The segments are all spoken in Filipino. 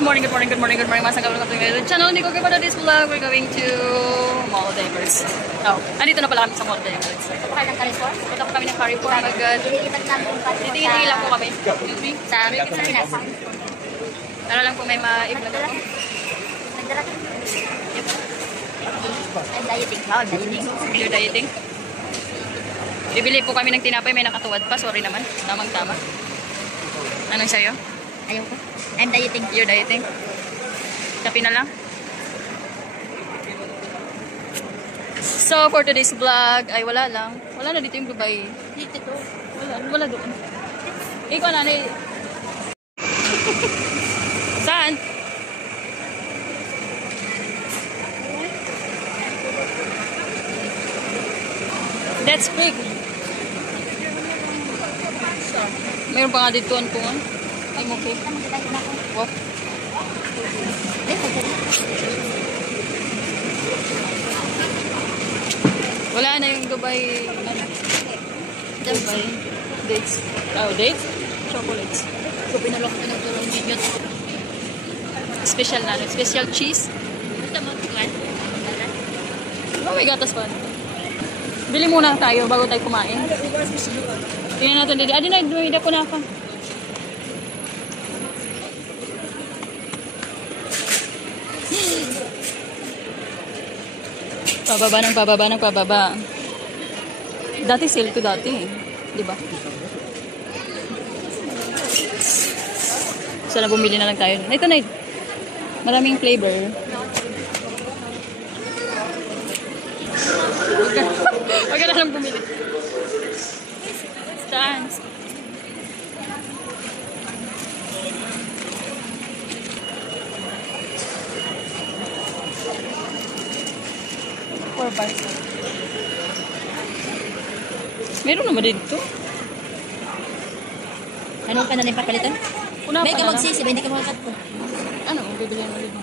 morning. Masang welcome to my channel. Hindi ko kayo para this vlog. We're going to Mall of Diapers. Oh, andito na pala kami sa Mall of Diapers. Punta ng Carrefour? Punta po kami ng Carrefour. Titingin lang po kami. Excuse me? Sa Pilipinas. Para lang po may ma-i-vlog ako. Nagdala ka? Yep. I'm dieting. Wow, dieting. You're dieting? Bibili po kami ng tinapay. May nakatuwad pa. Sorry naman. Tamang-tama. Anong sa'yo? Ayaw ko. I'm dieting. You're dieting? Kapi na lang? So, for today's vlog, ay wala lang. Wala na dito yung Dubai. Dito to. Wala doon. Ikaw nanay. Saan? That's big. Mayroon pa nga dito ang pungan. Ay mo okay. Wow. Wala na yung Dubai. Dubai. Dates. Oh, dates? Chocolates. So, pinalok ko ng tulong ninyo. Special na. Special cheese. Gusto mo? Oh, may gatas pa. Bili muna tayo bago tayo kumain. Tingnan natin dito. Adi na, duwida ko na pa. Pababa. Dati sale ko dati. Diba? Sana bumili na lang tayo. Ito na. Maraming flavor. Huwag ka na lang bumili. Saan? Meron naman dito. Anong ka na rin papalitan? May ka magsisi, hindi ka makakat ko. Ano? Bibili mo dito.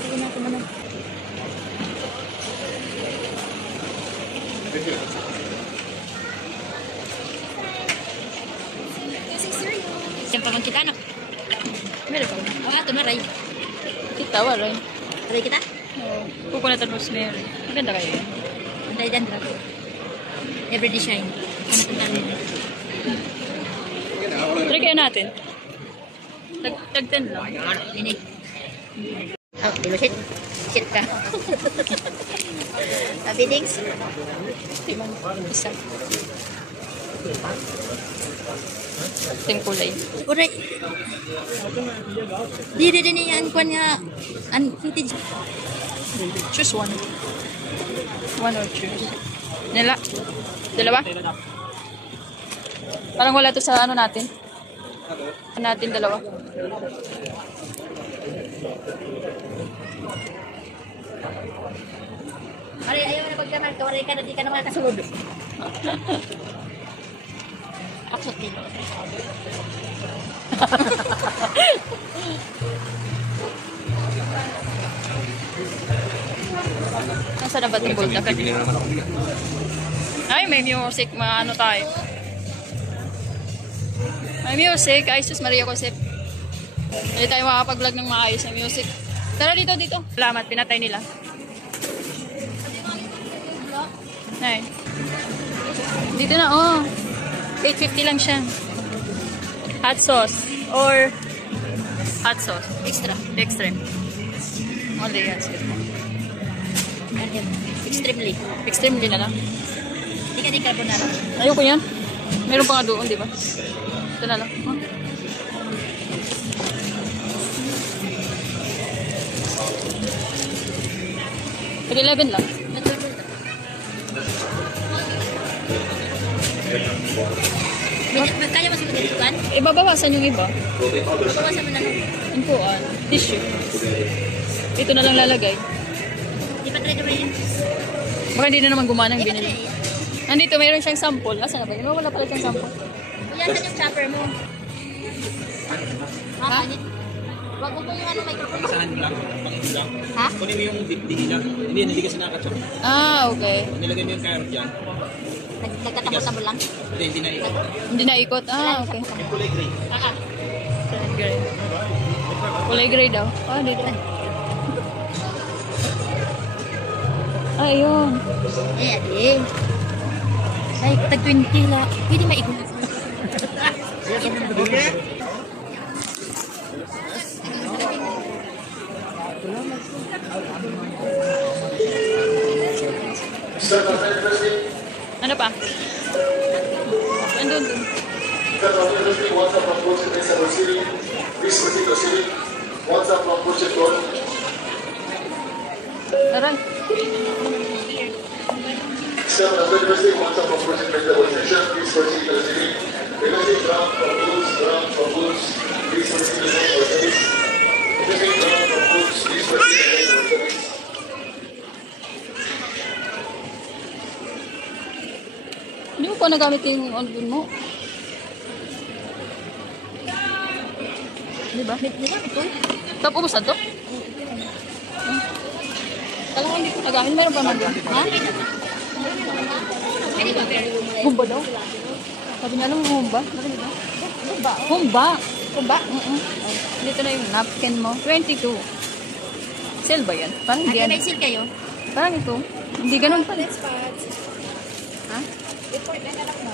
Sige natin naman. Siyempre pang kita anak. Meron pa. Oo, ito maray. Kita, wala. Maray kita? Oo. Coconut and rosemary. Maganda kayo yan. Antay dan drag. Everyday shine. Ano ito namin? Try kaya natin. Tag-10 lang. Ini. Oh, dilo shit. Shit ka. Abidings. Isa. Ting kulay. Uray. Di yan kuan nga vintage. Choose one. One or choose. Nila. Dalawa? Parang wala to sa ano natin. Natin dalawa. Aray, ayaw na pagkaman. Kawaray ka na di ka naman kasulod. Aksot din. Nasaan na ba itong gold? Ay, may music. Ano tayo? May music. Ay, sus Maria Josep. Hindi tayo makapag-vlog ng maayos na music. Tara dito. Salamat. Pinatay nila. Ay. Dito na, oh. 8.50 lang siya. Hot sauce. Or hot sauce. Extra. Extreme. Only hot sauce. Extremely. Extremely na lang. Di ka di carbonara. Ayoko yan. Meron pa nga doon, di ba? Ito na lang. Oh. Tag-11 lang. Kaya mo sa pagkatukan? Ibabawasan yung iba. Babawasan mo na lang. Inpuan. Tissue. Ito na lang lalagay. Di pa try naman yun. Baka hindi na naman gumana yung Di pa binili. try. Nandito, mayroon siyang sample. Asa na ba? Wala pala siyang sample. Kuya, saan yung chopper mo? Ha? Wag mo po yung ano, microphone. Saan mo lang? Pangit lang. Ha? Kunin mo yung dihila. Hindi kasi nakachok. Ah, okay. Nilagay mo yung carrot dyan. Nagkatapos-tabo lang. Hindi na ito. Hindi na ikot. Ah, okay. Yung kulay gray. Ah, ah. Gray. Kulay gray daw. Oh, dito. Ayun. Eh, ade. Ay, tag 20 la. Pwede maikot. Ano pa? Andun dun. Aray. Hindi mo pa nagamit yung album mo. Diba? Top ubos na to? Talagang hindi ko nagamit. Meron pa man doon. Ha? Humba daw? Sabi niya, alam mo humba? Humba? Humba? Humba? Dito na yung napkin mo. 22. Sale ba yan? Parang hindi yan. May seal kayo? Parang ito. Hindi ganun pa. Ha? Report na anak mo.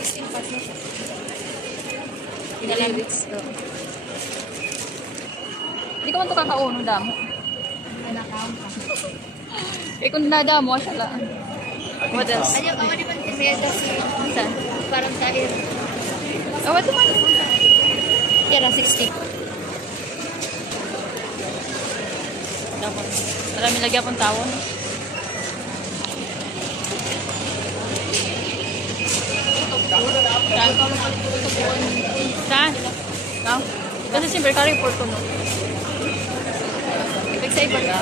16 parts na siya. Pinalibits to. Hindi ko man ito kakauno, damo. Anak-count ka. Eh kung nadamo, siya lang. What else? Ano, ako di ba tinagda si Saan? parang kain. Oh, what naman? Kaya 60. Dapat. Marami lagyan pang tawon. Saan? Saan? Kasi siyempre, ka-report ko, no? Nag-saver ka?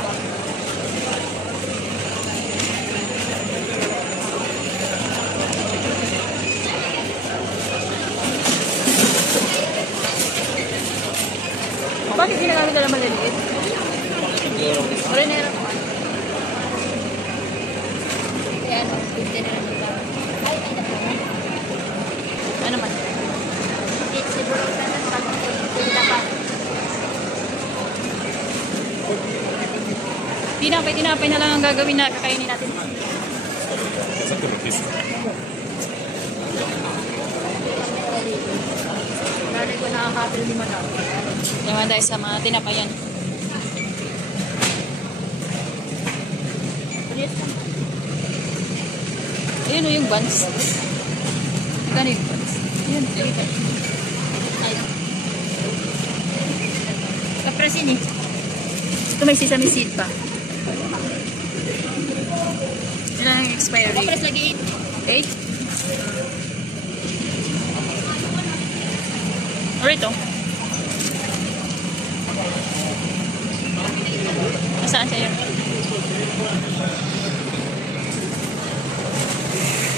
Bakit ginagamit ka na maliliit? Orinera ko. Kaya ano, 50 na lang nila. Ay, Ano man? siguro na lang pag sila pa. Tinapay na lang ang gagawin na kakainin natin. Lalo ko nakakapil ni Madam. Naman dahil sa mga tinapayan. Ayun o yung buns. Gano'n yung buns? Ayun. Kaprasin eh. Ito may sesame seed pa. Yun ang expiry. Kapras lagi 8? Or ito? Nasaan sa'yo?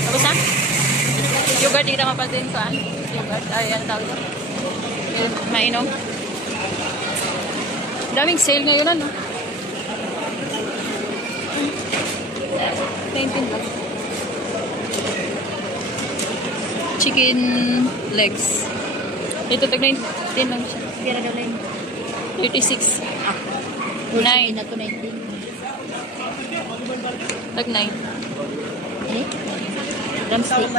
Tapos na? Yogurt, hindi kita mapalito yung saan? Yogurt, ay, ano tawag ito? Yun, mainom. Daming sale ngayon, ano? 19 lang. Chicken legs. Ito, tag 19 lang siya. Pira daw lang. 36. 9. Na to 19. Tag 9. Eh? Drumstick.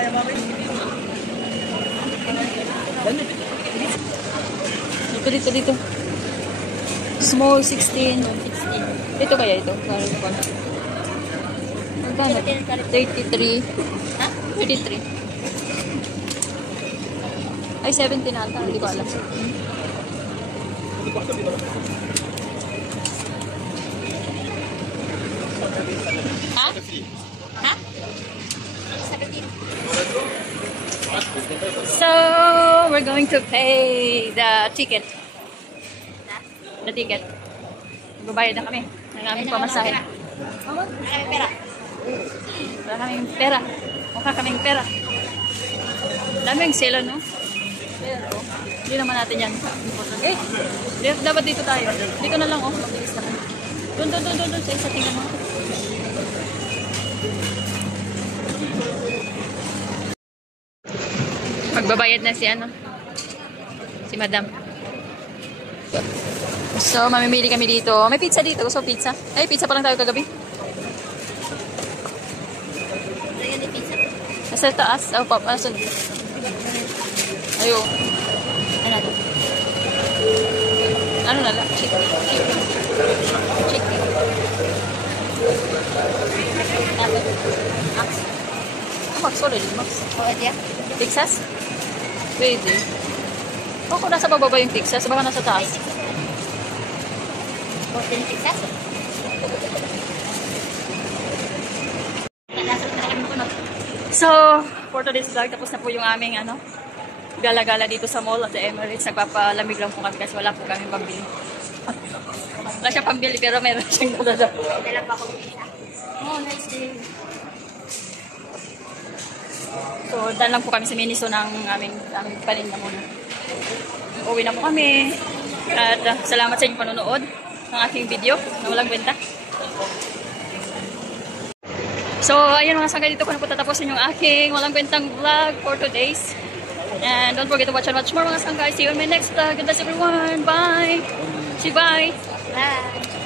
Dito. Small 16. 16. Ito kaya ito? Magkano? 33. Ha? 33. Ay, 17 na ata. Hindi ko alam. Ha? Ha? 17. So, we're going to pay the ticket. The ticket. Magbabayad na kami. Ng aming pamasahe. Ay, pera. Wala kaming pera. Mukha kaming pera. Daming sila, no? Pero, hindi naman natin yan. Eh, dapat dito tayo. Dito na lang, oh. Mabilis na. Doon. Sa isa, tingnan mo. Magbabayad na si ano? Si Madam. So, mamimili kami dito. May pizza dito. Gusto mo pizza? Ay, pizza pa lang tayo kagabi. Lagyan ni pizza. Nasa taas. Oh, pop. Nasa. Ayun. Ano to? Ano na lang? Chicken. Chicken. Tapos, Max. Max, sorry. Max. O, Edia. Texas? Pwede. O, kung nasa baba ba yung Texas, baka nasa taas. O, 10 Texas. So, for today's vlog, tapos na po yung aming gala-gala dito sa mall at the Emirates. Nagpapalamig lang po kami kasi wala po kami pambili. Wala siya pambili pero meron siyang dala. Dala pa akong pizza. Oh, nice day. So, dahil lang po kami sa Miniso ng aming paninda muna. Uwi na po kami. At salamat sa inyong panonood ng aking video na walang kwenta. So, ayun mga sangga, dito ko na po tatapusin yung aking walang kwentang vlog for today's. And don't forget to watch and watch more mga sangga. See you on my next vlog. God bless everyone. Bye! Say bye! Bye!